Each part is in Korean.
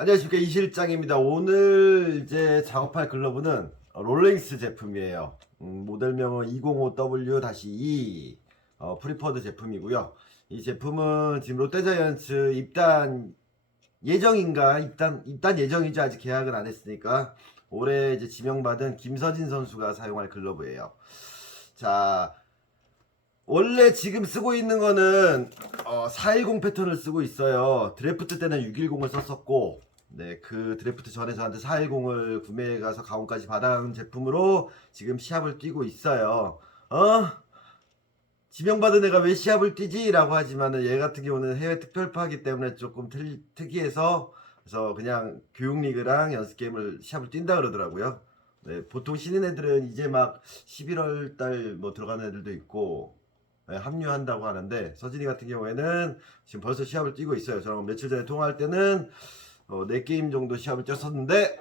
안녕하십니까, 이실장입니다. 오늘 이제 작업할 글러브는 롤링스 제품이에요. 모델명은 205W-2 프리퍼드 제품이고요. 이 제품은 지금 롯데자이언츠 입단 예정인가? 입단 예정이죠. 아직 계약은 안 했으니까. 올해 이제 지명받은 김서진 선수가 사용할 글러브예요. 자, 원래 지금 쓰고 있는 거는 410 패턴을 쓰고 있어요. 드래프트 때는 610을 썼었고, 네, 그 드래프트 전에 저한테 410을 구매해 가서 가공까지 받아온 제품으로 지금 시합을 뛰고 있어요. 지명받은 애가 왜 시합을 뛰지? 라고 하지만은 얘 같은 경우는 해외 특별파기 때문에 조금 특이해서, 그래서 그냥 교육리그랑 연습게임을 시합을 뛴다 그러더라고요. 네, 보통 신인 애들은 이제 막 11월 달 뭐 들어가는 애들도 있고, 네, 합류한다고 하는데, 서진이 같은 경우에는 지금 벌써 시합을 뛰고 있어요. 저랑 며칠 전에 통화할 때는 4게임 정도 시합을 뛰었었는데,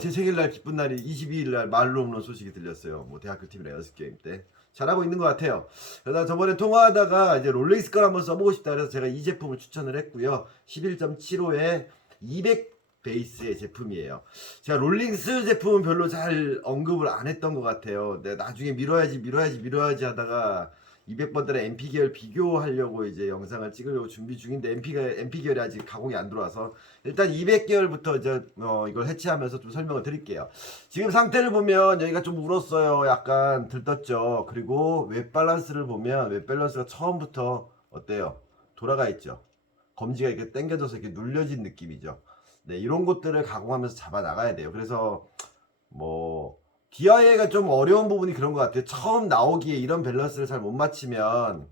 제 생일날 기쁜 날이 22일날 말로 없는 소식이 들렸어요. 뭐 대학교 팀이랑 연습게임 때 잘하고 있는 것 같아요. 그러다 저번에 통화하다가 이제 롤렉스 걸 한번 써보고 싶다 그래서 제가 이 제품을 추천을 했고요. 11.75에 200 베이스의 제품이에요. 제가 롤링스 제품은 별로 잘 언급을 안 했던 것 같아요. 내가 나중에 미뤄야지 하다가 200번대랑 MP 계열 비교하려고 이제 영상을 찍으려고 준비 중인데 MP 계열이 아직 가공이 안 들어와서 일단 200계열부터 이제 이걸 해체하면서 좀 설명을 드릴게요. 지금 상태를 보면 여기가 좀 울었어요. 약간 들떴죠. 그리고 웹 밸런스를 보면 웹 밸런스가 처음부터 어때요? 돌아가 있죠. 검지가 이렇게 당겨져서 이렇게 눌려진 느낌이죠. 네, 이런 것들을 가공하면서 잡아 나가야 돼요. 그래서 뭐 DIA가 좀 어려운 부분이 그런 것 같아요. 처음 나오기에 이런 밸런스를 잘 못 맞추면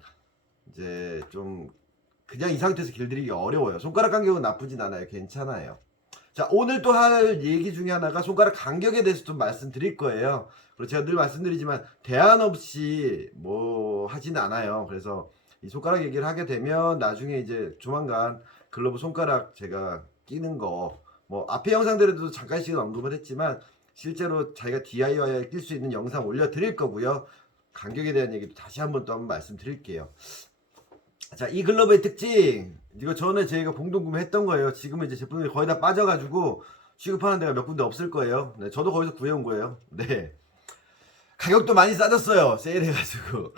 이제 좀 그냥 이 상태에서 길들이기 어려워요. 손가락 간격은 나쁘진 않아요. 괜찮아요. 자, 오늘 또 할 얘기 중에 하나가 손가락 간격에 대해서 좀 말씀드릴 거예요. 그리고 제가 늘 말씀드리지만 대안 없이 뭐 하지는 않아요. 그래서 이 손가락 얘기를 하게 되면 나중에 이제 조만간 글러브 손가락 제가 끼는 거 뭐 앞에 영상들에도 잠깐씩은 언급을 했지만 실제로 자기가 DIY에 낄 수 있는 영상 올려드릴 거고요. 간격에 대한 얘기도 다시 한번 또 한번 말씀드릴게요. 자, 이 글러브의 특징. 이거 전에 저희가 공동 구매했던 거예요. 지금은 이제 제품이 거의 다 빠져가지고 취급하는 데가 몇 군데 없을 거예요. 네, 저도 거기서 구해온 거예요. 네. 가격도 많이 싸졌어요. 세일해가지고.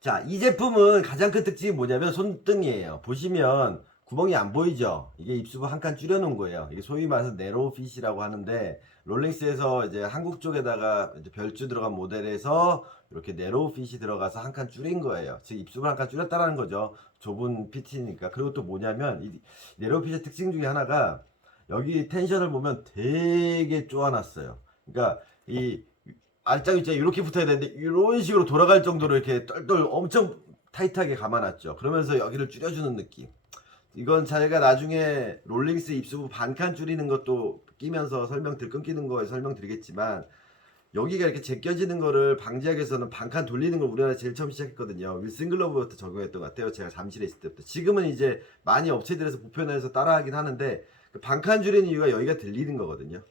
자, 이 제품은 가장 큰 특징이 뭐냐면 손등이에요. 보시면 구멍이 안 보이죠? 이게 입수부 한 칸 줄여놓은 거예요. 이게 소위 말해서 네로우 핏이라고 하는데 롤링스에서 이제 한국 쪽에다가 이제 별주 들어간 모델에서 이렇게 네로우 핏이 들어가서 한 칸 줄인 거예요. 즉 입수부를 한 칸 줄였다라는 거죠. 좁은 핏이니까. 그리고 또 뭐냐면 이 네로우 핏의 특징 중에 하나가 여기 텐션을 보면 되게 쪼아놨어요. 그러니까 이 알짱 있잖아요. 이렇게 붙어야 되는데 이런 식으로 돌아갈 정도로 이렇게 똘똘 엄청 타이트하게 감아놨죠. 그러면서 여기를 줄여주는 느낌. 이건 자기가 나중에 롤링스 입수부 반칸 줄이는 것도 끼면서 들 끊기는 거에 설명드리겠지만 여기가 이렇게 제껴지는 거를 방지하기 위해서는 반칸 돌리는 걸 우리나라에 제일 처음 시작했거든요. 윌슨 글러브부터 적용했던 것 같아요. 제가 잠실에 있을 때부터. 지금은 이제 많이 업체들에서 보편화해서 따라하긴 하는데 그 반칸 줄이는 이유가 여기가 들리는 거거든요.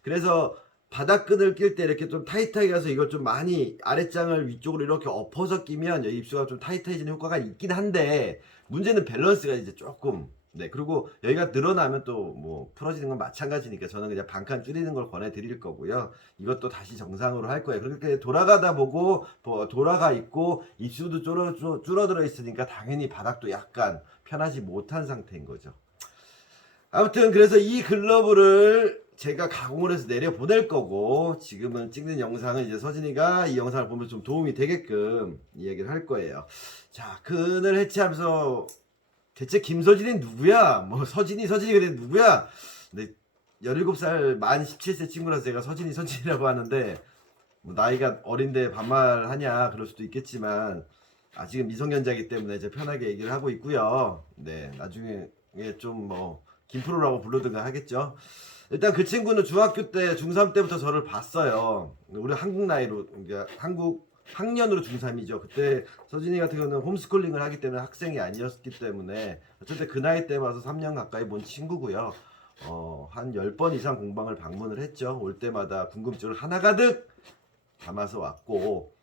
그래서 바닥끈을 낄 때 이렇게 좀 타이트하게 가서 이걸 좀 많이 아랫장을 위쪽으로 이렇게 엎어서 끼면 여기 입수가 좀 타이트해지는 효과가 있긴 한데 문제는 밸런스가 이제 조금 그리고 여기가 늘어나면 또 뭐 풀어지는 건 마찬가지니까 저는 그냥 반칸 줄이는 걸 권해 드릴 거고요. 이것도 다시 정상으로 할 거예요. 그렇게 돌아가다 보고 뭐 돌아가 있고 입수도 줄어들어 있으니까 당연히 바닥도 약간 편하지 못한 상태인 거죠. 아무튼 그래서 이 글러브를 제가 가공을 해서 내려 보낼 거고 지금은 찍는 영상은 이제 서진이가 이 영상을 보면 좀 도움이 되게끔 이야기를 할 거예요. 자, 그늘 해체하면서 대체 김서진이 누구야? 뭐 서진이 그래 누구야? 근데 17살 만 17세 친구라서 제가 서진이라고 하는데 뭐 나이가 어린데 반말하냐 그럴 수도 있겠지만 아직은 미성년자이기 때문에 이제 편하게 얘기를 하고 있고요. 네, 나중에 좀 뭐 김프로라고 부르든가 하겠죠. 일단 그 친구는 중학교 때 중3 때부터 저를 봤어요. 우리 한국 나이로 이제 한국 학년으로 중3이죠. 그때 서진이 같은 경우는 홈스쿨링을 하기 때문에 학생이 아니었기 때문에 어쨌든 그 나이 때 와서 3년 가까이 본 친구고요. 한 10번 이상 공방을 방문을 했죠. 올 때마다 궁금증을 하나가득 담아서 왔고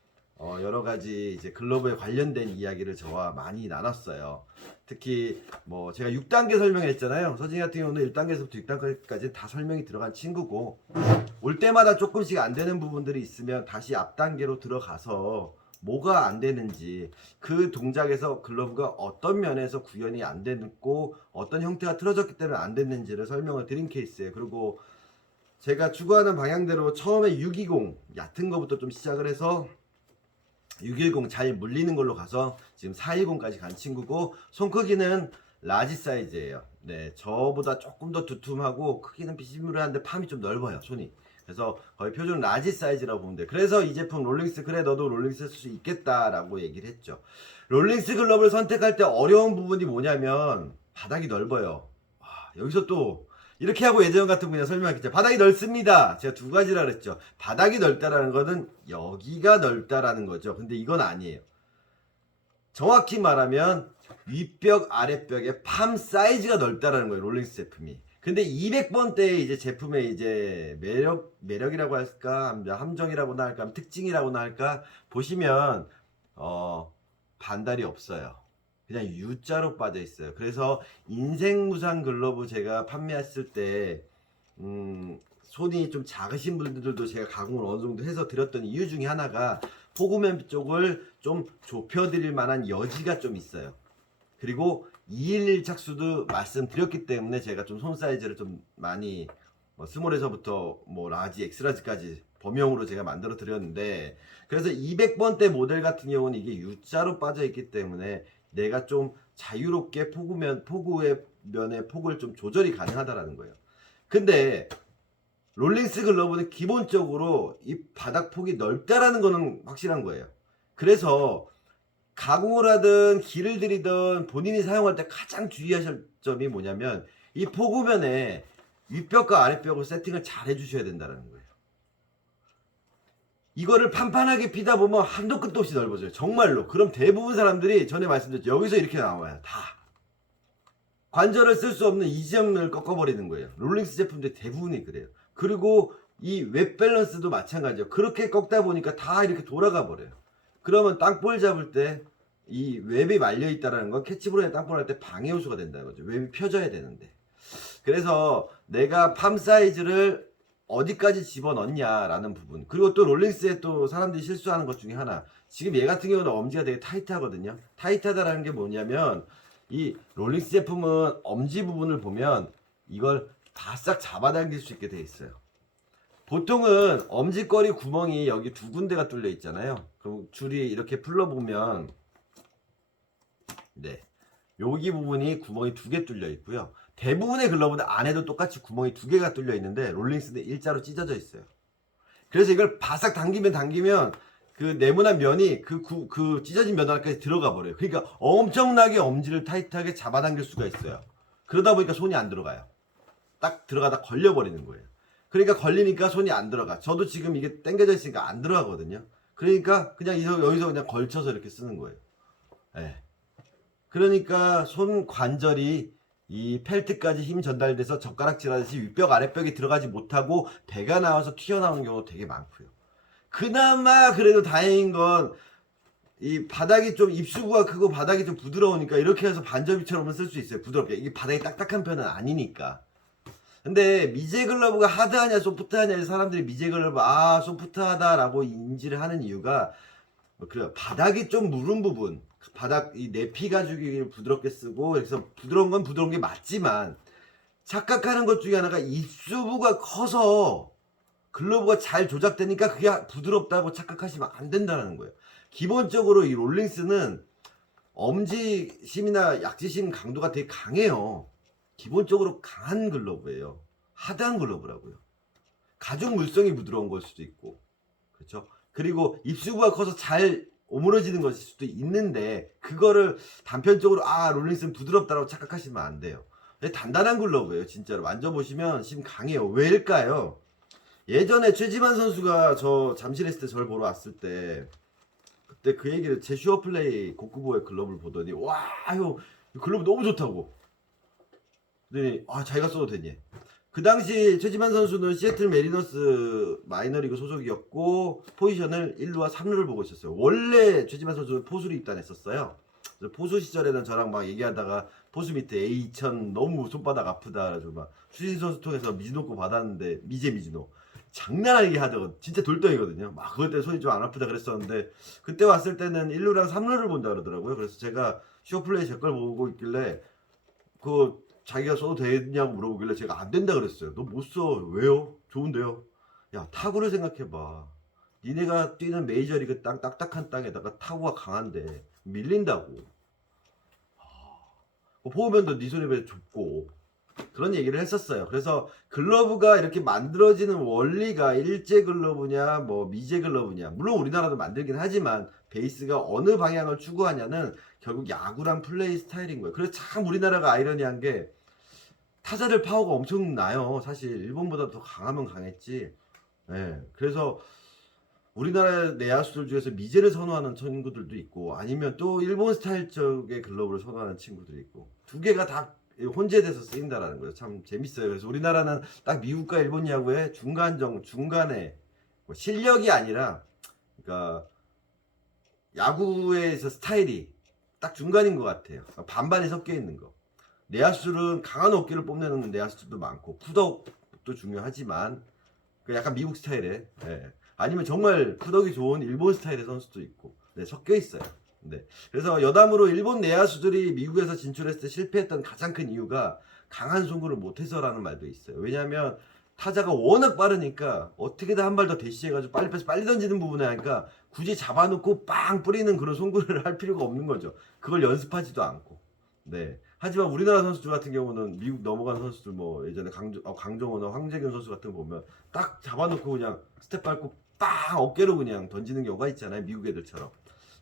여러 가지 이제 글러브에 관련된 이야기를 저와 많이 나눴어요. 특히 뭐 제가 6단계 설명했잖아요. 서진이 같은 경우는 1단계에서부터 6단계까지 다 설명이 들어간 친구고, 올 때마다 조금씩 안 되는 부분들이 있으면 다시 앞 단계로 들어가서 뭐가 안 되는지, 그 동작에서 글러브가 어떤 면에서 구현이 안 됐고 어떤 형태가 틀어졌기 때문에 안 됐는지를 설명을 드린 케이스예요. 그리고 제가 추구하는 방향대로 처음에 620 얕은 거부터 좀 시작을 해서 610 잘 물리는 걸로 가서 지금 410까지 간 친구고, 손 크기는 라지 사이즈예요. 네, 저보다 조금 더 두툼하고 크기는 비스무리한데 팜이 좀 넓어요, 손이. 그래서 거의 표준 라지 사이즈라고 보면 돼요. 그래서 이 제품 롤링스, 그래 너도 롤링스 쓸 수 있겠다라고 얘기를 했죠. 롤링스 글러브를 선택할 때 어려운 부분이 뭐냐면 바닥이 넓어요. 여기서 또 이렇게 하고 예전 같은 분야 설명했죠. 바닥이 넓습니다. 제가 두 가지라 그랬죠. 바닥이 넓다라는 거는 여기가 넓다라는 거죠. 근데 이건 아니에요. 정확히 말하면 윗벽 아랫벽의 팜 사이즈가 넓다라는 거예요, 롤링스 제품이. 근데 200번대의 이제 제품의 이제 매력이라고 할까, 함정이라고나 할까, 특징이라고나 할까, 보시면 반달이 없어요. 그냥 U자로 빠져 있어요. 그래서 인생무상 글러브 제가 판매했을 때 손이 좀 작으신 분들도 제가 가공을 어느 정도 해서 드렸던 이유 중에 하나가 포구면 쪽을 좀 좁혀드릴 만한 여지가 좀 있어요. 그리고 211 착수도 말씀드렸기 때문에 제가 좀 손 사이즈를 좀 많이 스몰에서부터 뭐 라지, 엑스라지까지 범용으로 제가 만들어 드렸는데, 그래서 200번대 모델 같은 경우는 이게 U자로 빠져 있기 때문에 내가 좀 자유롭게 포구의 면의 폭을 좀 조절이 가능하다라는 거예요. 근데 롤링스 글러브는 기본적으로 이 바닥 폭이 넓다라는 거는 확실한 거예요. 그래서 가공을 하든 길을 들이든 본인이 사용할 때 가장 주의하실 점이 뭐냐면, 이 포구면에 윗벽과 아랫벽을 세팅을 잘 해주셔야 된다는 거예요. 이거를 판판하게 피다 보면 한도 끝도 없이 넓어져요. 정말로. 그럼 대부분 사람들이 전에 말씀드렸죠. 여기서 이렇게 나와요. 다. 관절을 쓸 수 없는 이 지점을 꺾어버리는 거예요. 롤링스 제품들 대부분이 그래요. 그리고 이 웹 밸런스도 마찬가지예요. 그렇게 꺾다 보니까 다 이렇게 돌아가 버려요. 그러면 땅볼 잡을 때 이 웹이 말려 있다는 건 캐치볼에 땅볼 할 때 방해 요소가 된다는 거죠. 웹이 펴져야 되는데. 그래서 내가 팜 사이즈를 어디까지 집어넣냐라는 부분. 그리고 또 롤링스에 또 사람들이 실수하는 것 중에 하나. 지금 얘 같은 경우는 엄지가 되게 타이트하거든요. 타이트하다라는 게 뭐냐면, 이 롤링스 제품은 엄지 부분을 보면 이걸 바싹 잡아당길 수 있게 돼 있어요. 보통은 엄지거리 구멍이 여기 두 군데가 뚫려 있잖아요. 그럼 줄이 이렇게 풀러보면, 네, 여기 부분이 구멍이 두 개 뚫려 있고요. 대부분의 글러브는 안에도 똑같이 구멍이 두 개가 뚫려 있는데 롤링스는 일자로 찢어져 있어요. 그래서 이걸 바싹 당기면 그 네모난 면이 그 찢어진 면 안까지 들어가 버려요. 그러니까 엄청나게 엄지를 타이트하게 잡아당길 수가 있어요. 그러다 보니까 손이 안 들어가요. 딱 들어가다 걸려버리는 거예요. 그러니까 걸리니까 손이 안 들어가. 저도 지금 이게 당겨져 있으니까 안 들어가거든요. 그러니까 그냥 여기서 그냥 걸쳐서 이렇게 쓰는 거예요. 네. 그러니까 손 관절이 이 펠트까지 힘 전달돼서 젓가락질 하듯이 윗벽 아랫벽이 들어가지 못하고 배가 나와서 튀어나오는 경우도 되게 많고요. 그나마 그래도 다행인 건 이 바닥이 좀 입수구가 크고 바닥이 좀 부드러우니까 이렇게 해서 반접이처럼은 쓸 수 있어요. 부드럽게. 이게 바닥이 딱딱한 편은 아니니까. 근데 미제 글러브가 하드하냐 소프트하냐, 사람들이 미제 글러브 소프트하다라고 인지를 하는 이유가 그래요. 바닥이 좀 무른 부분, 바닥 이 내피 가죽이 부드럽게 쓰고, 그래서 부드러운 건 부드러운 게 맞지만 착각하는 것 중에 하나가 입수부가 커서 글러브가 잘 조작되니까 그게 부드럽다고 착각하시면 안 된다는 거예요. 기본적으로 이 롤링스는 엄지심이나 약지심 강도가 되게 강해요. 기본적으로 강한 글러브예요. 하드한 글러브라고요. 가죽 물성이 부드러운 걸 수도 있고, 그렇죠? 그리고 입수부가 커서 잘 오므러지는 것일 수도 있는데, 그거를 단편적으로 롤링스는 부드럽다라고 착각하시면 안 돼요. 단단한 글러브예요. 진짜로 만져보시면 심 강해요. 왜일까요? 예전에 최지만 선수가 저 잠실에 있을 때 저를 보러 왔을 때, 그때 그 얘기를, 제 슈어플레이 고쿠보의 글러브를 보더니 와, 형 글러브 너무 좋다고. 네, 자기가 써도 되니. 그 당시 최지만 선수는 시애틀 메리너스 마이너리그 소속이었고 포지션을 1루와 3루를 보고 있었어요. 원래 최지만 선수는 포수로 입단했었어요. 그래서 포수 시절에는 저랑 막 얘기하다가 포수 밑에 A2000 너무 손바닥 아프다 그래가지고 막 추신 선수 통해서 미즈노코 받았는데 미즈노 장난 아니게 하더라고. 진짜 돌덩이거든요. 막 그것 때문에 손이 좀 안 아프다 그랬었는데 그때 왔을 때는 1루랑 3루를 본다 그러더라고요. 그래서 제가 쇼플레이 제 걸 보고 있길래 그 자기가 써도 되냐고 물어보길래 제가 안 된다 그랬어요. 너 못 써. 왜요? 좋은데요. 야, 타구를 생각해봐. 니네가 뛰는 메이저리그 땅 딱딱한 땅에다가 타구가 강한데 밀린다고. 보호면도 네 손에 비해 좁고 그런 얘기를 했었어요. 그래서 글러브가 이렇게 만들어지는 원리가 일제 글러브냐 뭐 미제 글러브냐 물론 우리나라도 만들긴 하지만 베이스가 어느 방향을 추구하냐는 결국 야구란 플레이 스타일인 거예요. 그래서 참 우리나라가 아이러니한 게 타자들 파워가 엄청 나요. 사실 일본보다 더 강하면 강했지. 예. 그래서 우리나라 내야수들 중에서 미제를 선호하는 친구들도 있고 아니면 또 일본 스타일 쪽의 글러브를 선호하는 친구들이 있고 두 개가 다 혼재돼서 쓰인다라는 거예요. 참 재밌어요. 그래서 우리나라는 딱 미국과 일본 야구의 중간에 뭐 실력이 아니라 그러니까 야구에서 스타일이 딱 중간인 것 같아요. 반반이 섞여 있는 거. 내야수들은 강한 어깨를 뽐내는 내야수들도 많고 푸덕도 중요하지만 그 약간 미국 스타일의 예. 아니면 정말 푸덕이 좋은 일본 스타일의 선수도 있고 네, 섞여 있어요. 네. 그래서 여담으로 일본 내야수들이 미국에서 진출했을 때 실패했던 가장 큰 이유가 강한 송구를 못해서라는 말도 있어요. 왜냐하면 타자가 워낙 빠르니까 어떻게든 한 발 더 대시해가지고 빨리 빼서 빨리 던지는 부분에 하니까 굳이 잡아놓고 빵 뿌리는 그런 송구를 할 필요가 없는 거죠. 그걸 연습하지도 않고. 네. 하지만 우리나라 선수들 같은 경우는 미국 넘어간 선수들 뭐 예전에 강정호나 황재균 선수 같은 거 보면 딱 잡아놓고 그냥 스텝 밟고 빵 어깨로 그냥 던지는 경우가 있잖아요. 미국 애들처럼.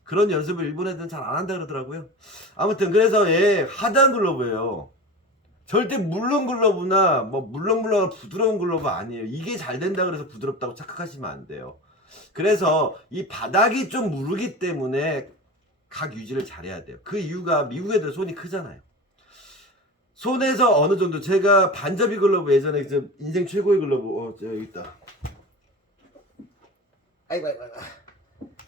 그런 연습을 일본 애들은 잘 안 한다 그러더라고요. 아무튼 그래서 얘 하드한 글러브예요. 절대 물렁 글러브나 뭐 물렁물렁한 부드러운 글러브 아니에요. 이게 잘 된다 그래서 부드럽다고 착각하시면 안 돼요. 그래서 이 바닥이 좀 무르기 때문에 각 유지를 잘해야 돼요. 그 이유가 미국 애들 손이 크잖아요. 손에서 어느 정도 제가 반접이 글러브 예전에 인생 최고의 글러브 여기 있다. 아이고.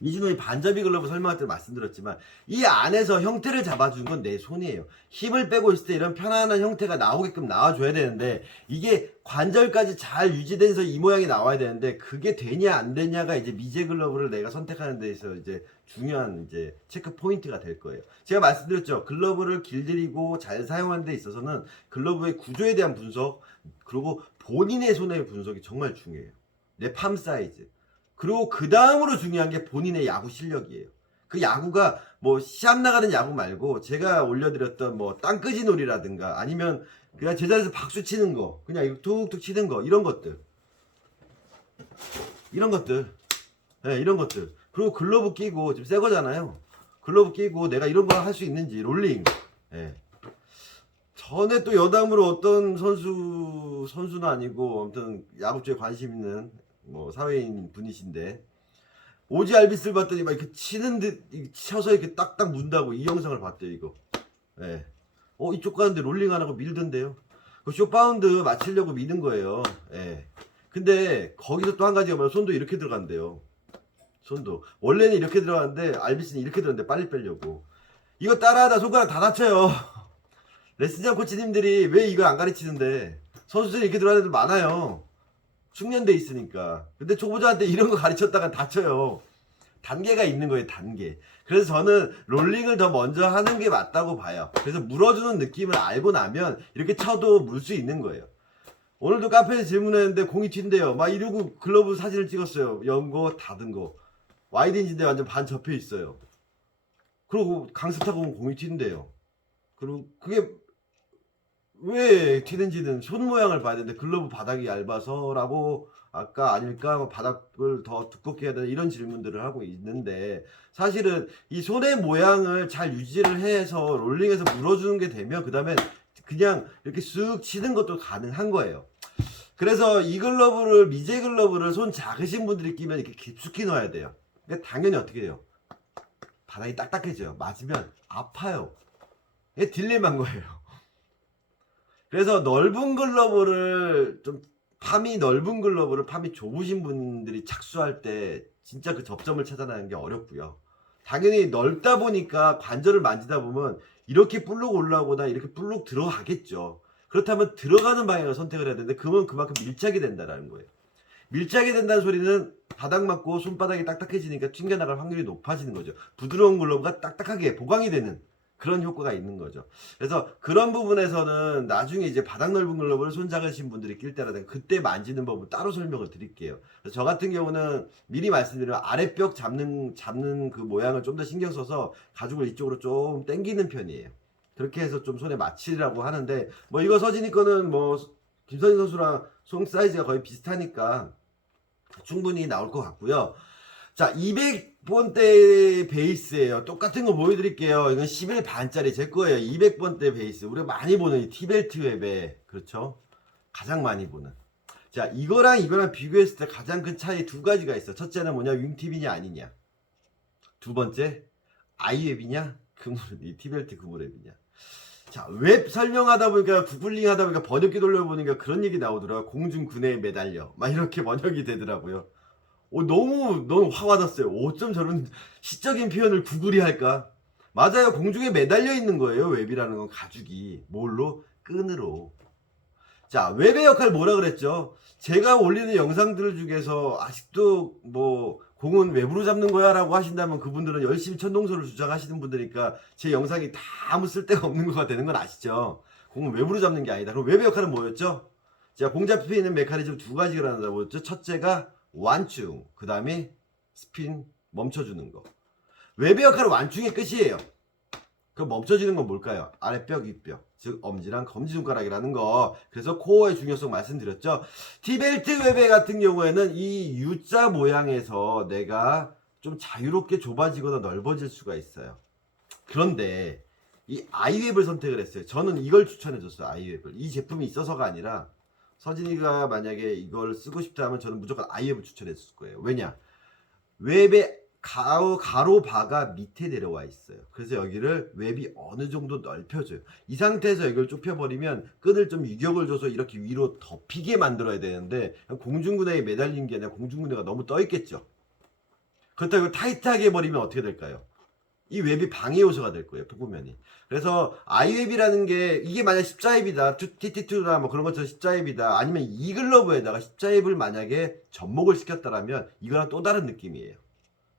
이진호의 반접이 글러브 설명할 때 말씀드렸지만 이 안에서 형태를 잡아준 건 내 손이에요. 힘을 빼고 있을 때 이런 편안한 형태가 나오게끔 나와줘야 되는데 이게 관절까지 잘 유지돼서 이 모양이 나와야 되는데 그게 되냐 안 되냐가 이제 미제 글러브를 내가 선택하는 데서 이제 중요한 이제 체크 포인트가 될 거예요. 제가 말씀드렸죠. 글러브를 길들이고 잘 사용하는 데 있어서는 글러브의 구조에 대한 분석 그리고 본인의 손의 분석이 정말 중요해요. 내 팜 사이즈. 그리고 그 다음으로 중요한 게 본인의 야구 실력이에요. 그 야구가 뭐 시합 나가는 야구 말고 제가 올려드렸던 뭐 땅끄지 놀이라든가 아니면 그냥 제자리에서 박수 치는 거 그냥 이거 툭툭 치는 거 이런 것들 네, 이런 것들 그리고 글러브 끼고 지금 새 거잖아요. 글러브 끼고 내가 이런 거 할 수 있는지 롤링 네. 전에 또 여담으로 어떤 선수는 아니고 아무튼 야구 쪽에 관심 있는 뭐 사회인 분이신데 오지 알비스를 봤더니 막 이렇게 치는 듯 쳐서 이렇게 딱딱 문다고 이 영상을 봤대요 이거. 예. 이쪽 가는데 롤링 안 하고 밀던데요. 그 쇼파운드 맞추려고 미는 거예요. 예. 근데 거기서 또 한 가지가 뭐야 손도 이렇게 들어간대요. 손도 원래는 이렇게 들어가는데 알비스는 이렇게 들어갔는데 빨리 빼려고. 이거 따라하다 손가락 다 다쳐요. 레슨장 코치님들이 왜 이걸 안 가르치는데 선수들이 이렇게 들어가는 애들 많아요. 숙련돼 있으니까. 근데 초보자한테 이런 거 가르쳤다가 다쳐요. 단계가 있는 거예요, 단계. 그래서 저는 롤링을 더 먼저 하는 게 맞다고 봐요. 그래서 물어주는 느낌을 알고 나면 이렇게 쳐도 물 수 있는 거예요. 오늘도 카페에서 질문했는데 공이 튄대요. 막 이러고 글러브 사진을 찍었어요. 연 거, 닫은 거. 와이드인지인데 완전 반 접혀 있어요. 그리고 강습 타고 오면 공이 튄대요. 그리고 그게 왜 튀는지는 손 모양을 봐야 되는데 글러브 바닥이 얇아서라고 아까 아닐까 뭐 바닥을 더 두껍게 해야 되나 이런 질문들을 하고 있는데 사실은 이 손의 모양을 잘 유지를 해서 롤링해서 물어주는 게 되면 그 다음에 그냥 이렇게 쓱 치는 것도 가능한 거예요. 그래서 이 글러브를 미제 글러브를 손 작으신 분들이 끼면 이렇게 깊숙이 넣어야 돼요. 그러니까 당연히 어떻게 돼요? 바닥이 딱딱해져요. 맞으면 아파요. 이게 딜레마인 거예요. 그래서 넓은 글러브를 좀 팜이 넓은 글러브를 팜이 좁으신 분들이 착수할 때 진짜 그 접점을 찾아내는 게 어렵고요. 당연히 넓다 보니까 관절을 만지다 보면 이렇게 볼록 올라오거나 이렇게 볼록 들어가겠죠. 그렇다면 들어가는 방향을 선택을 해야 되는데 그러면 그만큼 밀착이 된다는 거예요. 밀착이 된다는 소리는 바닥 맞고 손바닥이 딱딱해지니까 튕겨나갈 확률이 높아지는 거죠. 부드러운 글러브가 딱딱하게 보강이 되는 그런 효과가 있는 거죠. 그래서 그런 부분에서는 나중에 이제 바닥 넓은 글러브를 손 작으신 분들이 낄 때라든가 그때 만지는 법을 따로 설명을 드릴게요. 그래서 저 같은 경우는 미리 말씀드리면 아랫벽 잡는 그 모양을 좀 더 신경 써서 가죽을 이쪽으로 좀 당기는 편이에요. 그렇게 해서 좀 손에 맞추라고 하는데 뭐 이거 서진이 거는 뭐 김서진 선수랑 손 사이즈가 거의 비슷하니까 충분히 나올 것 같고요. 자, 200번대 베이스예요. 똑같은 거 보여드릴게요. 이건 11반짜리 제 거예요. 200번대 베이스. 우리가 많이 보는 이 티벨트 웹에 그렇죠? 가장 많이 보는. 자, 이거랑 비교했을 때 가장 큰 차이 두 가지가 있어. 첫째는 뭐냐? 윙팁이냐 아니냐. 두 번째, 아이웹이냐? 이 티벨트 그물웹이냐. 자, 웹 설명하다 보니까 구글링 하다 보니까 번역기 돌려보니까 그런 얘기 나오더라고요. 공중 군해에 매달려. 막 이렇게 번역이 되더라고요. 너무 화가 났어요. 어쩜 저런 시적인 표현을 구글이 할까? 맞아요. 공중에 매달려 있는 거예요. 웹이라는 건 가죽이. 뭘로? 끈으로. 자, 웹의 역할 뭐라 그랬죠? 제가 올리는 영상들 중에서 아직도 뭐 공은 웹으로 잡는 거야 라고 하신다면 그분들은 열심히 천동설을 주장하시는 분들이니까 제 영상이 다 아무 쓸데가 없는 거가 되는 건 아시죠? 공은 웹으로 잡는 게 아니다. 그럼 웹의 역할은 뭐였죠? 자, 공 잡히는 메커니즘 두 가지가 나온다고 했죠. 첫째가 완충, 그 다음에 스핀, 멈춰주는 거. 웹의 역할은 완충의 끝이에요. 그럼 멈춰지는 건 뭘까요? 아랫벽, 윗벽, 즉 엄지랑 검지손가락이라는 거. 그래서 코어의 중요성 말씀드렸죠. 티벨트 웹의 같은 경우에는 이 U자 모양에서 내가 좀 자유롭게 좁아지거나 넓어질 수가 있어요. 그런데 이 아이웹을 선택을 했어요. 저는 이걸 추천해줬어요. 아이웹을. 이 제품이 있어서가 아니라 서진이가 만약에 이걸 쓰고 싶다 하면 저는 무조건 아이웹을 추천했을 거예요. 왜냐? 웹의 가로 바가 밑에 내려와 있어요. 그래서 여기를 웹이 어느 정도 넓혀줘요. 이 상태에서 이걸 좁혀버리면 끈을 좀 유격을 줘서 이렇게 위로 덮이게 만들어야 되는데 공중군해에 매달린 게 아니라 공중군해가 너무 떠있겠죠. 그렇다고 타이트하게 해버리면 어떻게 될까요? 이 웹이 방해 요소가 될 거예요. 포구면이. 그래서 아이웹이라는 게 이게 만약 십자입이다. TT2나 뭐 그런 것처럼 십자입이다. 아니면 이 글러브에다가 십자입을 만약에 접목을 시켰다라면 이거랑 또 다른 느낌이에요.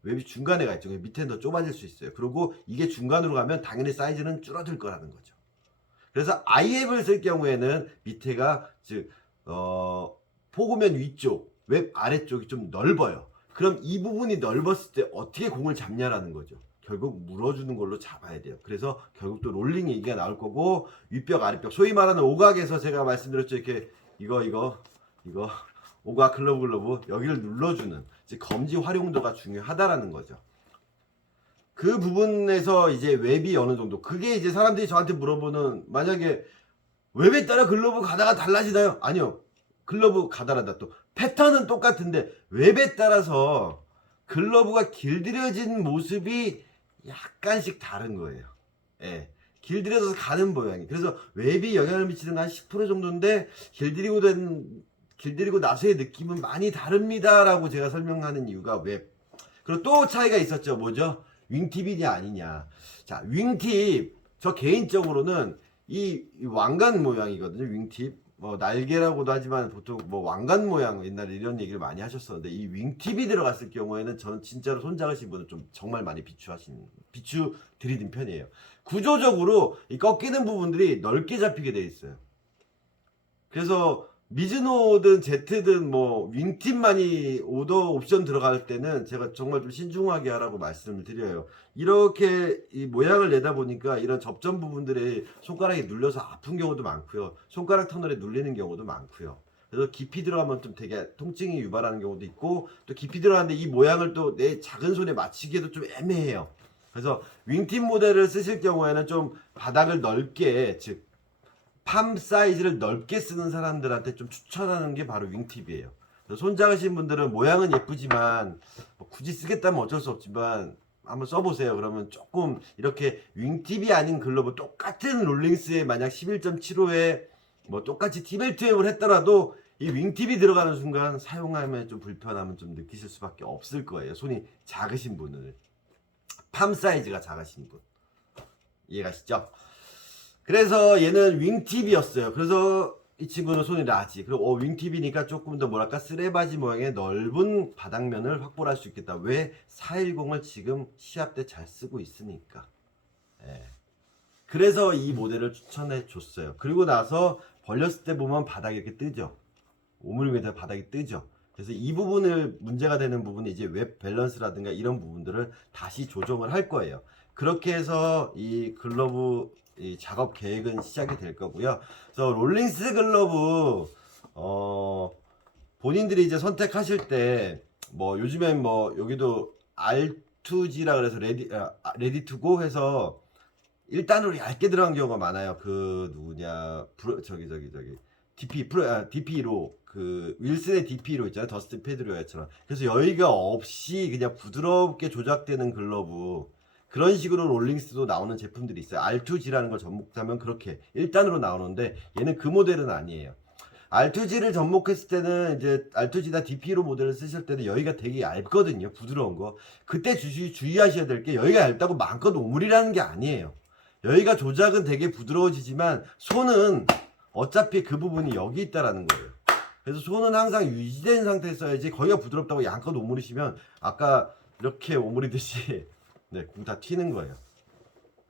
웹이 중간에 가 있죠. 밑에는 더 좁아질 수 있어요. 그리고 이게 중간으로 가면 당연히 사이즈는 줄어들 거라는 거죠. 그래서 아이웹을 쓸 경우에는 밑에가 즉 포구면 위쪽, 웹 아래쪽이 좀 넓어요. 그럼 이 부분이 넓었을 때 어떻게 공을 잡냐라는 거죠. 결국 물어주는 걸로 잡아야 돼요. 그래서 결국 또 롤링 얘기가 나올 거고 윗벽 아랫벽 소위 말하는 오각에서 제가 말씀드렸죠. 이렇게 이거 오각 글러브 여기를 눌러주는 즉 검지 활용도가 중요하다라는 거죠. 그 부분에서 이제 웹이 어느 정도 그게 이제 사람들이 저한테 물어보는 만약에 웹에 따라 글러브 가다가 달라지나요? 아니요. 글러브 가다라다 또 패턴은 똑같은데 웹에 따라서 글러브가 길들여진 모습이 약간씩 다른 거예요. 예. 길들여져서 가는 모양이. 그래서 웹이 영향을 미치는 한 10% 정도인데 길들이고 나서의 느낌은 많이 다릅니다라고 제가 설명하는 이유가 웹. 그리고 또 차이가 있었죠. 뭐죠? 윙팁이냐 아니냐. 자, 윙팁. 저 개인적으로는 이 왕관 모양이거든요. 윙팁. 뭐 날개라고도 하지만 보통 뭐 왕관 모양 옛날에 이런 얘기를 많이 하셨었는데 이 윙팁이 들어갔을 경우에는 저는 진짜로 손 작으신 분은 좀 정말 많이 비추 들이는 편이에요. 구조적으로 이 꺾이는 부분들이 넓게 잡히게 돼 있어요. 그래서 미즈노든 제트든 뭐 윙팁만이 오더 옵션 들어갈 때는 제가 정말 좀 신중하게 하라고 말씀을 드려요. 이렇게 이 모양을 내다 보니까 이런 접점 부분들이 손가락이 눌려서 아픈 경우도 많고요. 손가락 터널에 눌리는 경우도 많고요. 그래서 깊이 들어가면 좀 되게 통증이 유발하는 경우도 있고 또 깊이 들어가는데 이 모양을 또 내 작은 손에 맞추기에도 좀 애매해요. 그래서 윙팁 모델을 쓰실 경우에는 좀 바닥을 넓게 즉 팜 사이즈를 넓게 쓰는 사람들한테 좀 추천하는 게 바로 윙팁이에요. 손 작으신 분들은 모양은 예쁘지만 뭐 굳이 쓰겠다면 어쩔 수 없지만 한번 써보세요. 그러면 조금 이렇게 윙팁이 아닌 글러브 똑같은 롤링스에 만약 11.75에 뭐 똑같이 T벨트 웹을 했더라도 이 윙팁이 들어가는 순간 사용하면 좀 불편함은 좀 느끼실 수밖에 없을 거예요. 손이 작으신 분은. 팜 사이즈가 작으신 분. 이해가시죠? 그래서 얘는 윙팁이었어요. 그래서 이 친구는 손이 라지. 그리고 윙팁이니까 조금 더 뭐랄까 쓰레바지 모양의 넓은 바닥면을 확보를 할 수 있겠다. 왜? 410을 지금 시합 때 잘 쓰고 있으니까. 예. 그래서 이 모델을 추천해 줬어요. 그리고 나서 벌렸을 때 보면 바닥이 이렇게 뜨죠. 오므리면서 바닥이 뜨죠. 그래서 이 부분을 문제가 되는 부분이 이제 웹 밸런스라든가 이런 부분들을 다시 조정을 할 거예요. 그렇게 해서 이 글러브 이 작업 계획은 시작이 될 거고요. 그래서 롤링스 글러브 본인들이 이제 선택하실 때 뭐 요즘엔 뭐 여기도 R2G라 그래서 레디 투고 해서 1단으로 얇게 들어간 경우가 많아요. 그 누구냐 DP로 그 윌슨의 DP로 있잖아요. 더스틴 페드로야처럼. 그래서 여유가 없이 그냥 부드럽게 조작되는 글러브 그런 식으로 롤링스도 나오는 제품들이 있어요. R2G라는 걸 접목하면 그렇게 1단으로 나오는데 얘는 그 모델은 아니에요. R2G를 접목했을 때는 이제 R2G나 DP로 모델을 쓰실 때는 여기가 되게 얇거든요. 부드러운 거. 그때 주의하셔야 될 게 여기가 얇다고 마음껏 오물이라는 게 아니에요. 여기가 조작은 되게 부드러워지지만 손은 어차피 그 부분이 여기 있다라는 거예요. 그래서 손은 항상 유지된 상태에 써야지 거기가 부드럽다고 양껏 오므리시면 아까 이렇게 오므리듯이 네, 공 다 튀는 거예요.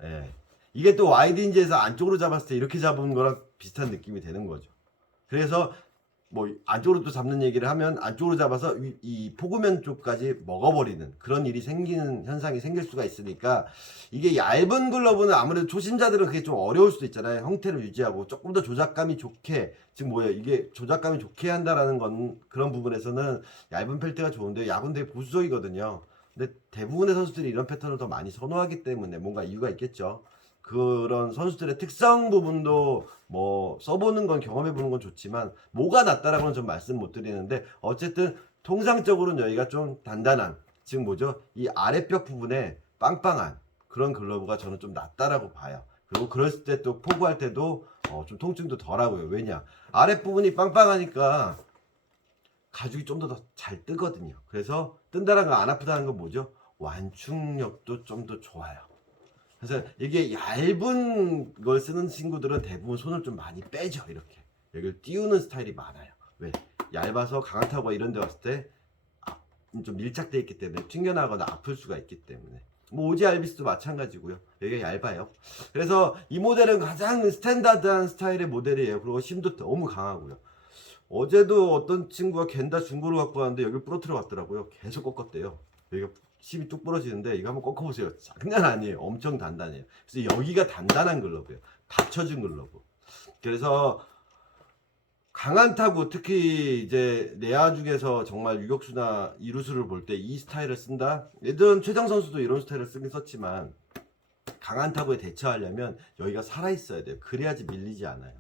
예. 이게 또 와이드 인지에서 안쪽으로 잡았을 때 이렇게 잡은 거랑 비슷한 느낌이 되는 거죠. 그래서 뭐 안쪽으로 또 잡는 얘기를 하면 안쪽으로 잡아서 이 포구면 쪽까지 먹어버리는 그런 일이 생기는 현상이 생길 수가 있으니까 이게 얇은 글러브는 아무래도 초심자들은 그게 좀 어려울 수도 있잖아요. 형태를 유지하고 조금 더 조작감이 좋게 지금 뭐야 이게 조작감이 좋게 한다라는 건 그런 부분에서는 얇은 펠트가 좋은데 야구는 되게 보수적이거든요. 근데 대부분의 선수들이 이런 패턴을 더 많이 선호하기 때문에 뭔가 이유가 있겠죠. 그런 선수들의 특성 부분도 뭐 써보는 건 경험해보는 건 좋지만 뭐가 낫다라고는 좀 말씀 못 드리는데 어쨌든 통상적으로는 여기가 좀 단단한 지금 뭐죠? 이 아랫벽 부분에 빵빵한 그런 글러브가 저는 좀 낫다라고 봐요. 그리고 그랬을 때 또 포구할 때도 좀 통증도 덜하고요. 왜냐? 아랫부분이 빵빵하니까 가죽이 좀 더 잘 뜨거든요. 그래서 뜬다는 거 안 아프다는 건 뭐죠? 완충력도 좀 더 좋아요. 그래서 이게 얇은 걸 쓰는 친구들은 대부분 손을 좀 많이 빼죠. 이렇게 여기를 띄우는 스타일이 많아요. 왜? 얇아서 강화타고 이런 데 왔을 때 좀 밀착되어 있기 때문에 튕겨나거나 아플 수가 있기 때문에 뭐 오지 알비스도 마찬가지고요. 여기가 얇아요. 그래서 이 모델은 가장 스탠다드한 스타일의 모델이에요. 그리고 힘도 너무 강하고요. 어제도 어떤 친구가 겐다 중고로 갖고 왔는데 여기 부러뜨려 왔더라고요. 계속 꺾었대요. 여기가 힘이 뚝 부러지는데 이거 한번 꺾어보세요. 장난 아니에요. 엄청 단단해요. 그래서 여기가 단단한 글러브예요. 받쳐진 글러브. 그래서 강한 타구 특히 이제 내야 중에서 정말 유격수나 이루수를 볼 때 이 스타일을 쓴다. 예전 최정 선수도 이런 스타일을 쓰긴 썼지만 강한 타구에 대처하려면 여기가 살아있어야 돼요. 그래야지 밀리지 않아요.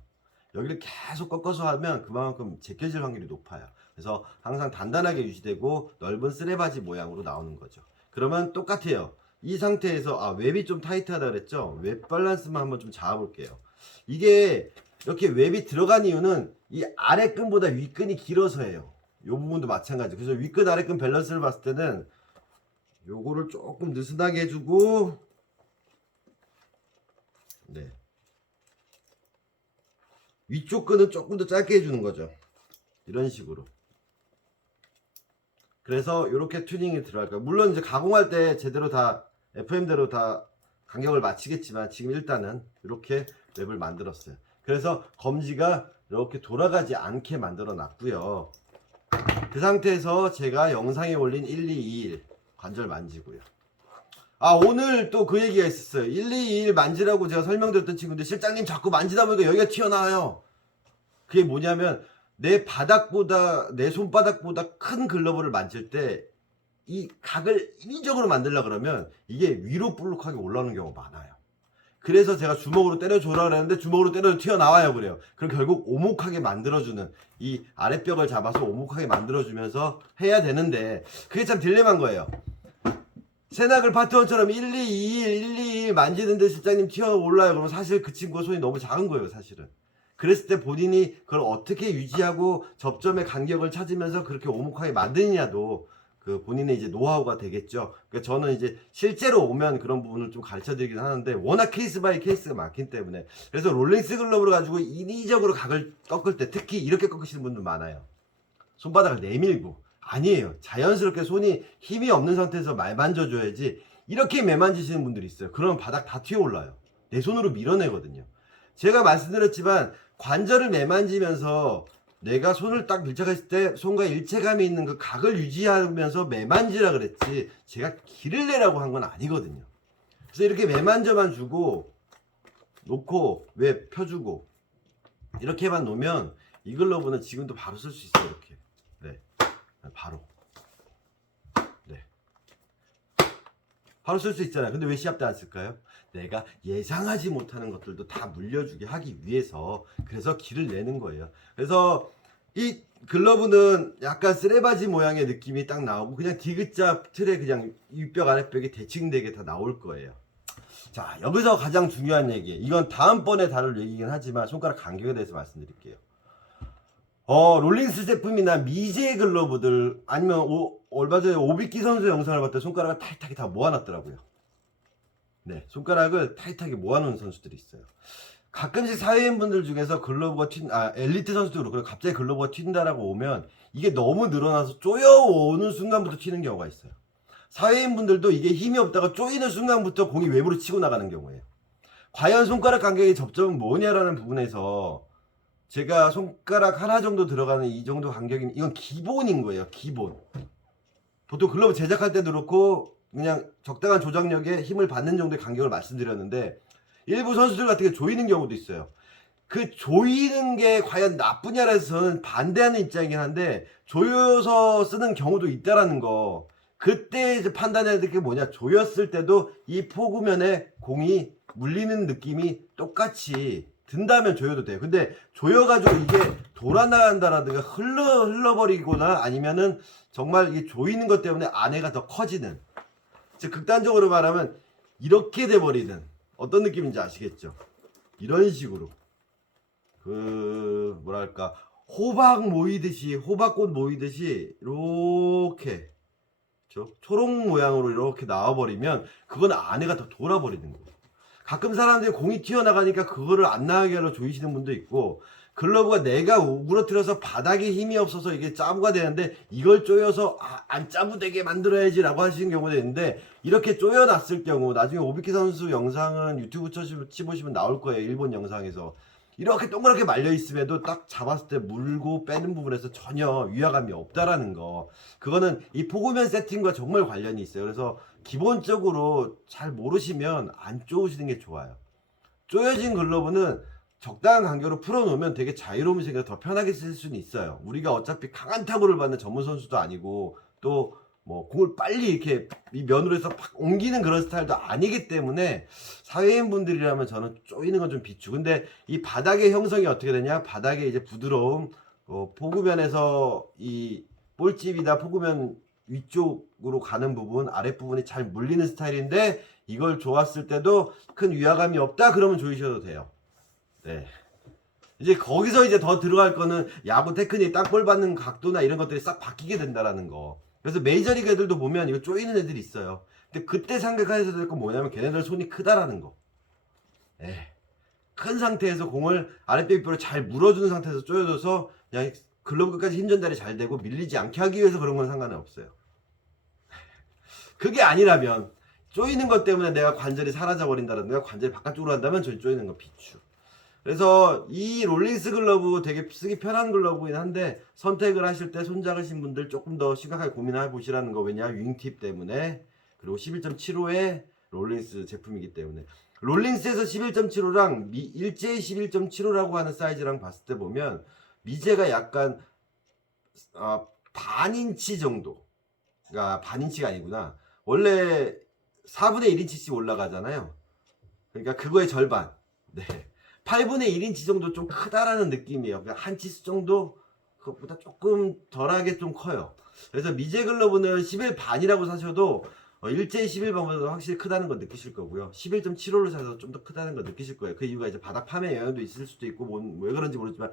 여기를 계속 꺾어서 하면 그만큼 제껴질 확률이 높아요. 그래서 항상 단단하게 유지되고 넓은 쓰레바지 모양으로 나오는 거죠. 그러면 똑같아요. 이 상태에서 웹이 좀 타이트하다 그랬죠. 웹 밸런스만 한번 좀 잡아볼게요. 이게 이렇게 웹이 들어간 이유는 이 아래 끈보다 위 끈이 길어서예요. 이 부분도 마찬가지. 그래서 윗끈 아래끈 밸런스를 봤을 때는 요거를 조금 느슨하게 해주고 네. 위쪽 끈은 조금 더 짧게 해주는 거죠. 이런 식으로. 그래서 이렇게 튜닝이 들어갈 거예요. 물론 이제 가공할 때 제대로 다 FM대로 다 간격을 맞추겠지만 지금 일단은 이렇게 웹을 만들었어요. 그래서 검지가 이렇게 돌아가지 않게 만들어 놨고요. 그 상태에서 제가 영상에 올린 1221 관절 만지고요. 오늘 또 그 얘기가 있었어요. 1221 만지라고 제가 설명드렸던 친구인데 실장님 자꾸 만지다 보니까 여기가 튀어나와요. 그게 뭐냐면 내 바닥보다 내 손바닥보다 큰 글러브를 만질 때 이 각을 인위적으로 만들려 그러면 이게 위로 볼록하게 올라오는 경우가 많아요. 그래서 제가 주먹으로 때려줘라 그랬는데 주먹으로 때려도 튀어나와요. 그래요. 그럼 결국 오목하게 만들어주는 이 아랫벽을 잡아서 오목하게 만들어주면서 해야 되는데 그게 참 딜레마인 거예요. 세나글 파트원처럼 1221 만지는데 실장님 튀어올라요. 그러면 사실 그 친구가 손이 너무 작은 거예요. 사실은. 그랬을 때 본인이 그걸 어떻게 유지하고 접점의 간격을 찾으면서 그렇게 오목하게 만드느냐도 그 본인의 이제 노하우가 되겠죠. 그러니까 저는 이제 실제로 오면 그런 부분을 좀 가르쳐 드리긴 하는데 워낙 케이스 바이 케이스가 많기 때문에 그래서 롤링스 글러브를 가지고 인위적으로 각을 꺾을 때 특히 이렇게 꺾으시는 분들 많아요. 손바닥을 내밀고 아니에요. 자연스럽게 손이 힘이 없는 상태에서 말 만져줘야지 이렇게 매만지시는 분들이 있어요. 그러면 바닥 다 튀어올라요. 내 손으로 밀어내거든요. 제가 말씀드렸지만 관절을 매만지면서 내가 손을 딱 밀착했을 때 손과 일체감이 있는 그 각을 유지하면서 매만지라 그랬지 제가 기를 내라고 한 건 아니거든요. 그래서 이렇게 매만져만 주고 놓고 왜 펴주고 이렇게만 놓으면 이 글러브는 지금도 바로 쓸 수 있어요. 이렇게 네 바로 네 바로 쓸 수 있잖아요. 근데 왜 시합 때 안 쓸까요? 내가 예상하지 못하는 것들도 다 물려주게 하기 위해서 그래서 기를 내는 거예요. 그래서 이 글러브는 약간 쓰레바지 모양의 느낌이 딱 나오고 그냥 디귿자 틀에 그냥 윗벽 아랫벽이 대칭되게 다 나올 거예요. 자, 여기서 가장 중요한 얘기, 이건 다음번에 다룰 얘기긴 하지만 손가락 간격에 대해서 말씀드릴게요. 롤링스 제품이나 미제 글러브들 아니면 얼마 전에 오비키 선수 영상을 봤더니 손가락을 타이트하게 다 모아놨더라고요. 네, 손가락을 타이트하게 모아놓은 선수들이 있어요. 가끔씩 사회인분들 중에서 글러브가 엘리트 선수도 그렇고 갑자기 글러브가 튄다라고 오면 이게 너무 늘어나서 쪼여오는 순간부터 튀는 경우가 있어요. 사회인분들도 이게 힘이 없다가 쪼이는 순간부터 공이 외부로 치고 나가는 경우예요. 과연 손가락 간격의 접점은 뭐냐라는 부분에서 제가 손가락 하나 정도 들어가는 이 정도 간격이면 이건 기본인 거예요. 기본. 보통 글러브 제작할 때도 그렇고 그냥 적당한 조작력에 힘을 받는 정도의 간격을 말씀드렸는데 일부 선수들 같은 게 조이는 경우도 있어요. 그 조이는 게 과연 나쁘냐라 해서 저는 반대하는 입장이긴 한데 조여서 쓰는 경우도 있다라는 거. 그때 이제 판단해야 될 게 뭐냐, 조였을 때도 이 포구면에 공이 물리는 느낌이 똑같이 든다면 조여도 돼요. 근데 조여가지고 이게 돌아나간다라든가 흘러버리거나 아니면은 정말 이게 조이는 것 때문에 안에가 더 커지는, 즉 극단적으로 말하면 이렇게 돼버리는, 어떤 느낌인지 아시겠죠? 이런 식으로 그 뭐랄까 호박꽃 모이듯이 이렇게 초록 모양으로 이렇게 나와버리면 그건 안에가 더 돌아버리는 거예요. 가끔 사람들이 공이 튀어나가니까 그거를 안 나가게 하려 조이시는 분도 있고, 글러브가 내가 우그러뜨려서 바닥에 힘이 없어서 이게 짜부가 되는데 이걸 조여서 안 짜부되게 만들어야지 라고 하시는 경우도 있는데, 이렇게 조여놨을 경우 나중에 오비키 선수 영상은 유튜브 치보시면 나올 거예요. 일본 영상에서 이렇게 동그랗게 말려 있음에도 딱 잡았을 때 물고 빼는 부분에서 전혀 위화감이 없다라는 거, 그거는 이 포구면 세팅과 정말 관련이 있어요. 그래서 기본적으로 잘 모르시면 안 조으시는 게 좋아요. 조여진 글러브는 적당한 간격으로 풀어놓으면 되게 자유로운 생각 더 편하게 쓸 수는 있어요. 우리가 어차피 강한 타구를 받는 전문 선수도 아니고 또 뭐 공을 빨리 이렇게 이 면으로 해서 팍 옮기는 그런 스타일도 아니기 때문에 사회인 분들이라면 저는 조이는 건 좀 비추. 근데 이 바닥의 형성이 어떻게 되냐, 바닥에 이제 부드러움, 포구면에서 이 볼집이나 포구면 위쪽으로 가는 부분, 아랫부분이 잘 물리는 스타일인데 이걸 조았을 때도 큰 위화감이 없다 그러면 조이셔도 돼요. 네. 이제 거기서 이제 더 들어갈 거는 야구 테크닉, 땅볼 받는 각도나 이런 것들이 싹 바뀌게 된다라는 거. 그래서 메이저리그 애들도 보면 이거 조이는 애들이 있어야 근데 그때 생각해야 될 건 뭐냐면 걔네들 손이 크다라는 거. 네. 큰 상태에서 공을 아랫배뼈로 잘 물어주는 상태에서 조여줘서 그냥 글러브 끝까지 힘 전달이 잘 되고 밀리지 않게 하기 위해서 그런 건 상관은 없어요. 그게 아니라면 조이는 것 때문에 내가 관절이 사라져 버린다든가 관절이 바깥쪽으로 한다면 저는 조이는 거 비추. 그래서 이 롤링스 글러브 되게 쓰기 편한 글러브긴 한데 선택을 하실 때 손 작으신 분들 조금 더 심각하게 고민해 보시라는 거. 왜냐, 윙팁 때문에. 그리고 11.75의 롤링스 제품이기 때문에. 롤링스에서 11.75랑 일제히 11.75라고 하는 사이즈랑 봤을 때 보면 미제가 약간 반인치 정도, 그러니까 반인치가 아니구나, 원래 4분의 1인치씩 올라가잖아요. 그러니까 그거의 절반. 네. 8분의 1인치 정도 좀 크다라는 느낌이에요. 그러니까 한 치수 정도, 그것보다 조금 덜하게 좀 커요. 그래서 미제 글러브는 11 반이라고 사셔도 일제히 11번보다 확실히 크다는 거 느끼실 거고요. 11.75로 사서 좀 더 크다는 거 느끼실 거예요. 그 이유가 이제 바닥 파매 영향도 있을 수도 있고 왜 그런지 모르지만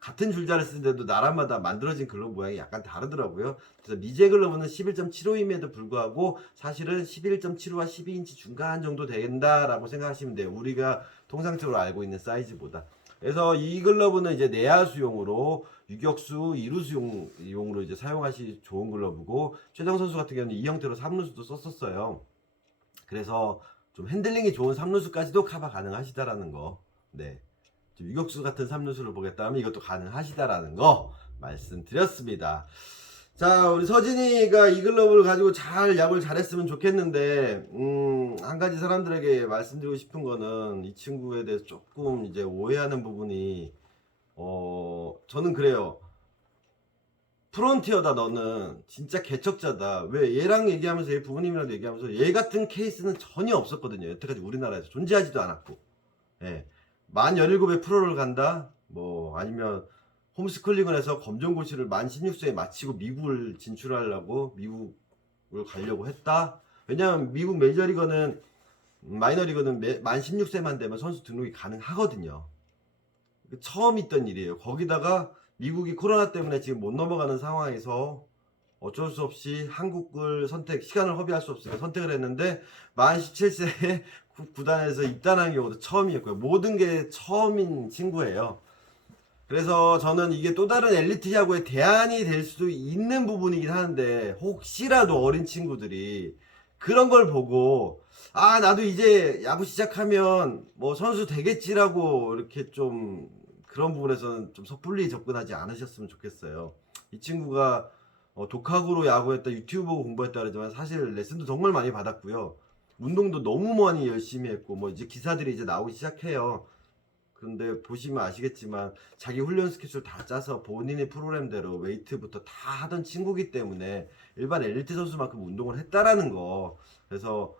같은 줄자를 쓰는데도 나라마다 만들어진 글러브 모양이 약간 다르더라고요. 그래서 미제 글러브는 11.75임에도 불구하고 사실은 11.75와 12인치 중간 정도 된다라고 생각하시면 돼요. 우리가 통상적으로 알고 있는 사이즈보다. 그래서 이 글러브는 이제 내야수용으로 유격수, 이루수용으로 이제 사용하시 좋은 글러브고, 최정 선수 같은 경우는 이 형태로 3루수도 썼었어요. 그래서 좀 핸들링이 좋은 3루수까지도 커버 가능하시다라는 거. 네. 유격수 같은 3루수를 보겠다면 이것도 가능하시다라는 거 말씀드렸습니다. 자, 우리 서진이가 이 글러브를 가지고 잘 야구를 잘했으면 좋겠는데, 한 가지 사람들에게 말씀드리고 싶은 거는 이 친구에 대해서 조금 이제 오해하는 부분이, 저는 그래요. 프론티어다, 너는 진짜 개척자다. 왜 얘랑 얘기하면서, 얘 부모님이랑 얘기하면서 얘 같은 케이스는 전혀 없었거든요. 여태까지 우리나라에서 존재하지도 않았고. 예. 만 17에 프로를 간다? 뭐 아니면 홈스쿨링을 해서 검정고시를 만 16세에 마치고 미국을 진출하려고 미국을 가려고 했다? 왜냐하면 미국 메이저리거는 마이너리거는 만 16세만 되면 선수 등록이 가능하거든요. 처음 있던 일이에요. 거기다가 미국이 코로나 때문에 지금 못 넘어가는 상황에서 어쩔 수 없이 한국을 시간을 허비할 수 없으니까 선택을 했는데, 만 17세에 구단에서 입단한 경우도 처음이었고요. 모든 게 처음인 친구예요. 그래서 저는 이게 또 다른 엘리트 야구의 대안이 될 수도 있는 부분이긴 하는데, 혹시라도 어린 친구들이 그런 걸 보고 나도 이제 야구 시작하면 뭐 선수 되겠지라고 이렇게 좀 그런 부분에서는 좀 섣불리 접근하지 않으셨으면 좋겠어요. 이 친구가 독학으로 야구했다, 유튜브 보고 공부했다 그러지만 사실 레슨도 정말 많이 받았고요. 운동도 너무 많이 열심히 했고, 뭐 이제 기사들이 이제 나오기 시작해요. 근데 보시면 아시겠지만 자기 훈련 스케줄 다 짜서 본인의 프로그램대로 웨이트부터 다 하던 친구기 때문에 일반 엘리트 선수만큼 운동을 했다라는 거. 그래서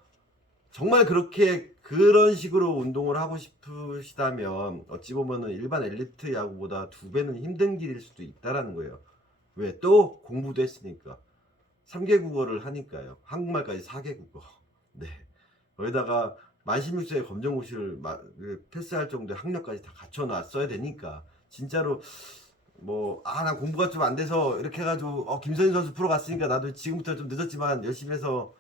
정말 그런 식으로 운동을 하고 싶으시다면 어찌 보면은 일반 엘리트 야구보다 2배는 힘든 길일 수도 있다라는 거예요. 왜? 또 공부도 했으니까. 3개 국어를 하니까요. 한국말까지 4개 국어. 네. 거기다가 만 16세에 검정고시를 패스할 정도의 학력까지 다 갖춰놨어야 되니까 진짜로 난 공부가 좀 안 돼서 이렇게 해가지고 김선희 선수 프로 갔으니까 나도 지금부터 좀 늦었지만 열심히 해서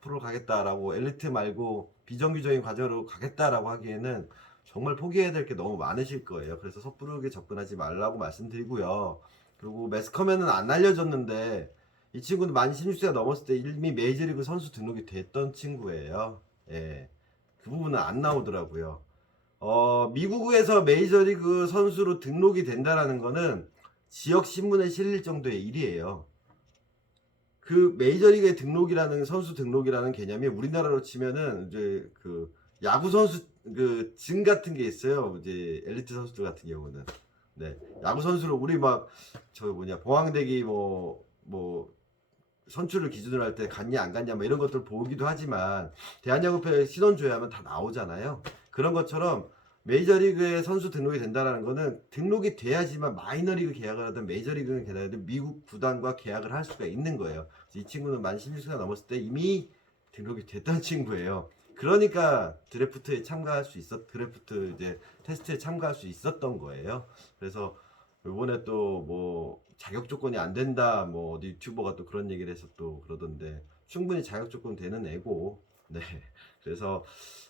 프로 가겠다라고, 엘리트 말고 비정규적인 과정으로 가겠다라고 하기에는 정말 포기해야 될 게 너무 많으실 거예요. 그래서 섣부르게 접근하지 말라고 말씀드리고요. 그리고 매스컴에는 안 알려졌는데 이 친구는 만 16세가 넘었을 때 이미 메이저리그 선수 등록이 됐던 친구예요. 예. 그 부분은 안 나오더라고요. 미국에서 메이저리그 선수로 등록이 된다라는 거는 지역 신문에 실릴 정도의 일이에요. 그 메이저리그에 등록이라는, 선수 등록이라는 개념이 우리나라로 치면은 이제 그 야구 선수 그 증 같은 게 있어요. 이제 엘리트 선수들 같은 경우는. 네. 야구 선수로 우리 봉황대기 선출을 기준으로 할 때 갔냐 안 갔냐 이런 것들 보기도 하지만 대한야구협회 신원 조회하면 다 나오잖아요. 그런 것처럼 메이저리그에 선수 등록이 된다는 거는 등록이 돼야지만 마이너리그 계약을 하든 메이저리그 계약을 하든 미국 구단과 계약을 할 수가 있는 거예요. 이 친구는 만 16세가 넘었을 때 이미 등록이 됐던 친구예요. 그러니까 드래프트 이제 테스트에 참가할 수 있었던 거예요. 그래서 이번에 또 자격 조건이 안 된다, 어디 유튜버가 또 그런 얘기를 해서 또 그러던데 충분히 자격 조건 되는 애고. 네. 그래서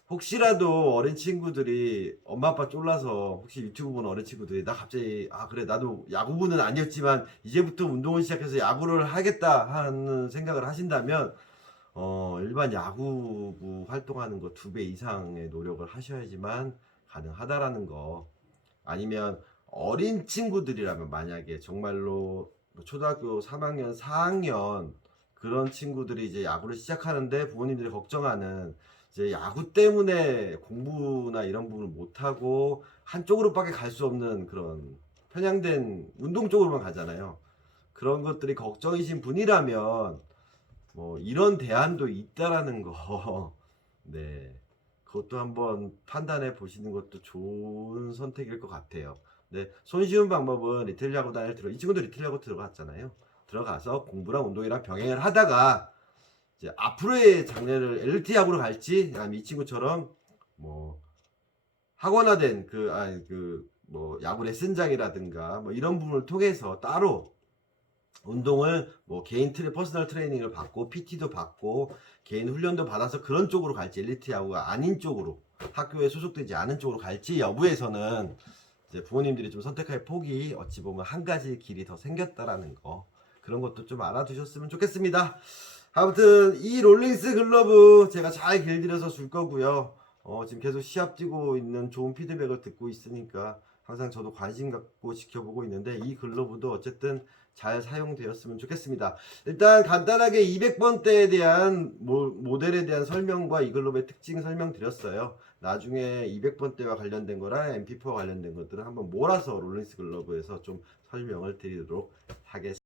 혹시라도 어린 친구들이 엄마 아빠 쫄라서, 혹시 유튜브 보는 어린 친구들이 나 갑자기 그래 나도 야구부는 아니었지만 이제부터 운동을 시작해서 야구를 하겠다 하는 생각을 하신다면 일반 야구부 활동하는 거 2배 이상의 노력을 하셔야지만 가능하다라는 거. 아니면 어린 친구들이라면, 만약에 정말로 초등학교 3학년, 4학년 그런 친구들이 이제 야구를 시작하는데 부모님들이 걱정하는, 이제 야구 때문에 공부나 이런 부분을 못하고 한쪽으로밖에 갈 수 없는 그런 편향된 운동 쪽으로만 가잖아요. 그런 것들이 걱정이신 분이라면 이런 대안도 있다라는 거. 네. 그것도 한번 판단해 보시는 것도 좋은 선택일 것 같아요. 네. 손쉬운 방법은 리틀 야구단에 이 친구도 리틀 야구 들어갔잖아요. 들어가서 공부랑 운동이랑 병행을 하다가 이제 앞으로의 장래를 LT 야구로 갈지, 아니면 이 친구처럼 뭐 학원화된 뭐 야구 레슨장이라든가 뭐 이런 부분을 통해서 따로 운동을 뭐 개인 퍼스널 트레이닝을 받고 PT도 받고 개인 훈련도 받아서 그런 쪽으로 갈지, 엘리트 야구가 아닌 쪽으로 학교에 소속되지 않은 쪽으로 갈지 여부에서는 이제 부모님들이 좀 선택할 폭이 어찌 보면 한 가지 길이 더 생겼다라는 거, 그런 것도 좀 알아두셨으면 좋겠습니다. 아무튼 이 롤링스 글러브 제가 잘 길들여서 줄 거고요. 지금 계속 시합 뛰고 있는 좋은 피드백을 듣고 있으니까 항상 저도 관심 갖고 지켜보고 있는데, 이 글러브도 어쨌든 잘 사용되었으면 좋겠습니다. 일단 간단하게 200번대에 대한 모델에 대한 설명과 이 글러브의 특징 설명드렸어요. 나중에 200번대와 관련된 거랑 MP4와 관련된 것들은 한번 몰아서 롤링스 글러브에서 좀 설명을 드리도록 하겠습니다.